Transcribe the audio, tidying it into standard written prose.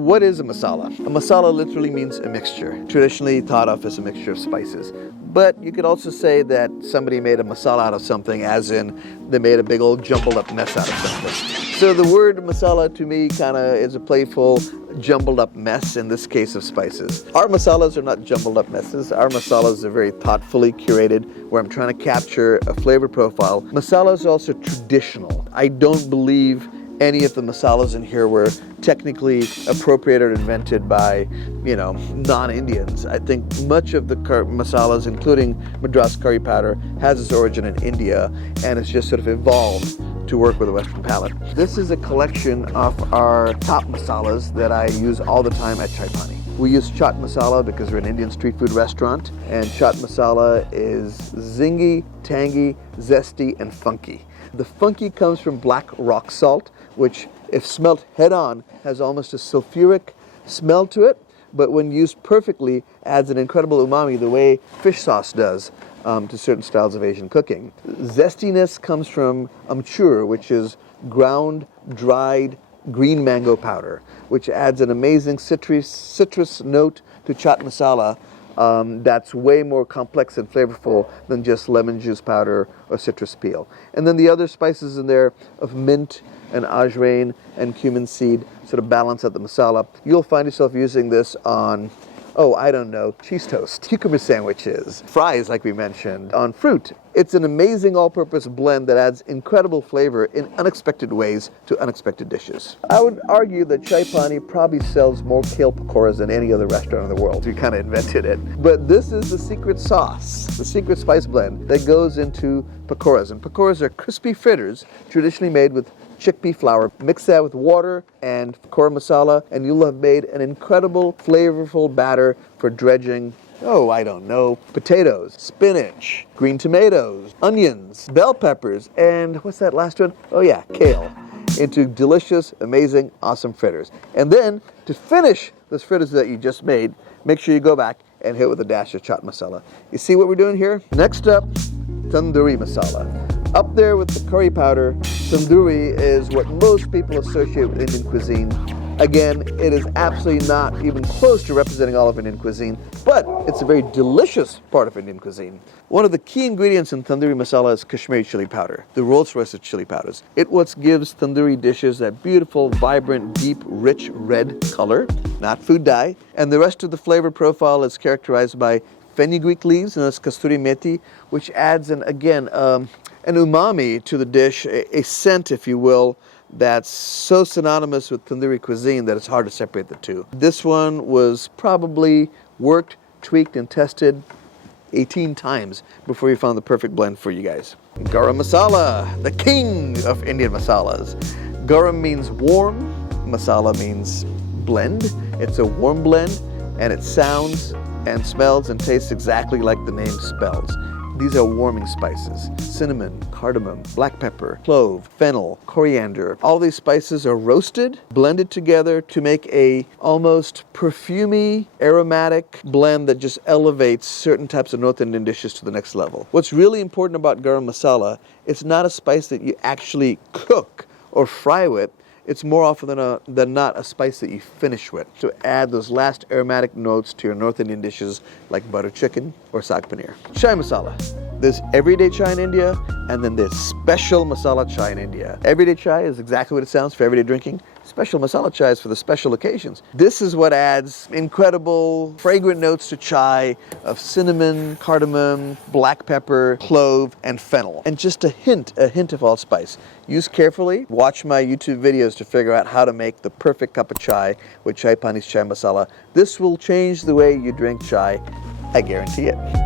What is a masala? A masala literally means a mixture, traditionally thought of as a mixture of spices. But you could also say that somebody made a masala out of something, as in they made a big old jumbled up mess out of something. So the word masala to me kind of is a playful, jumbled up mess, in this case of spices. Our masalas are not jumbled up messes. Our masalas are very thoughtfully curated, where I'm trying to capture a flavor profile. Masalas are also traditional. I don't believe any of the masalas in here were technically appropriated or invented by, non-Indians. I think much of the masalas, including Madras curry powder, has its origin in India, and it's just sort of evolved to work with a Western palate. This is a collection of our top masalas that I use all the time at Chai Pani. We use Chaat Masala because we're an Indian street food restaurant, and Chaat Masala is zingy, tangy, zesty, and funky. The funky comes from black rock salt, which, if smelt head-on, has almost a sulfuric smell to it, but when used perfectly, adds an incredible umami the way fish sauce does to certain styles of Asian cooking. Zestiness comes from amchur, which is ground, dried, green mango powder, which adds an amazing citrus note to Chaat Masala that's way more complex and flavorful than just lemon juice powder or citrus peel. And then the other spices in there of mint and ajwain and cumin seed sort of balance out the masala. You'll find yourself using this on, cheese toast, cucumber sandwiches, fries like we mentioned, on fruit. It's an amazing all-purpose blend that adds incredible flavor in unexpected ways to unexpected dishes. I would argue that Chai Pani probably sells more kale pakoras than any other restaurant in the world. We kind of invented it. But this is the secret sauce, the secret spice blend that goes into pakoras. And pakoras are crispy fritters, traditionally made with chickpea flour. Mix that with water and pakora masala, and you'll have made an incredible, flavorful batter for dredging potatoes, spinach, green tomatoes, onions, bell peppers, and what's that last one? Kale, into delicious, amazing, awesome fritters. And then, to finish those fritters that you just made, make sure you go back and hit with a dash of Chaat Masala. You see what we're doing here? Next up, Tandoori Masala. Up there with the curry powder, tandoori is what most people associate with Indian cuisine. Again, it is absolutely not even close to representing all of Indian cuisine, but it's a very delicious part of Indian cuisine. One of the key ingredients in tandoori masala is Kashmiri chili powder, the Rolls-Royce of chili powders. It what gives tandoori dishes that beautiful, vibrant, deep, rich red color, not food dye, and the rest of the flavor profile is characterized by fenugreek leaves, known as kasturi methi, which adds an umami to the dish, a scent, if you will, that's so synonymous with tandoori cuisine that it's hard to separate the two. This one was probably worked, tweaked, and tested 18 times before you found the perfect blend for you guys. Garam masala, the king of Indian masalas. Garam means warm, masala means blend. It's a warm blend, and it sounds and smells and tastes exactly like the name spells. These are warming spices: cinnamon, cardamom, black pepper, clove, fennel, coriander. All these spices are roasted, blended together to make a almost perfumey, aromatic blend that just elevates certain types of North Indian dishes to the next level. What's really important about garam masala, it's not a spice that you actually cook or fry with. It's more often than not a spice that you finish with to add those last aromatic notes to your North Indian dishes like butter chicken or saag paneer. Chai masala. There's everyday chai in India, and then there's special masala chai in India. Everyday chai is exactly what it sounds, for everyday drinking. Special masala chai is for the special occasions. This is what adds incredible, fragrant notes to chai of cinnamon, cardamom, black pepper, clove, and fennel. And just a hint of allspice. Use carefully. Watch my YouTube videos to figure out how to make the perfect cup of chai with Chai Pani's Chai Masala. This will change the way you drink chai. I guarantee it.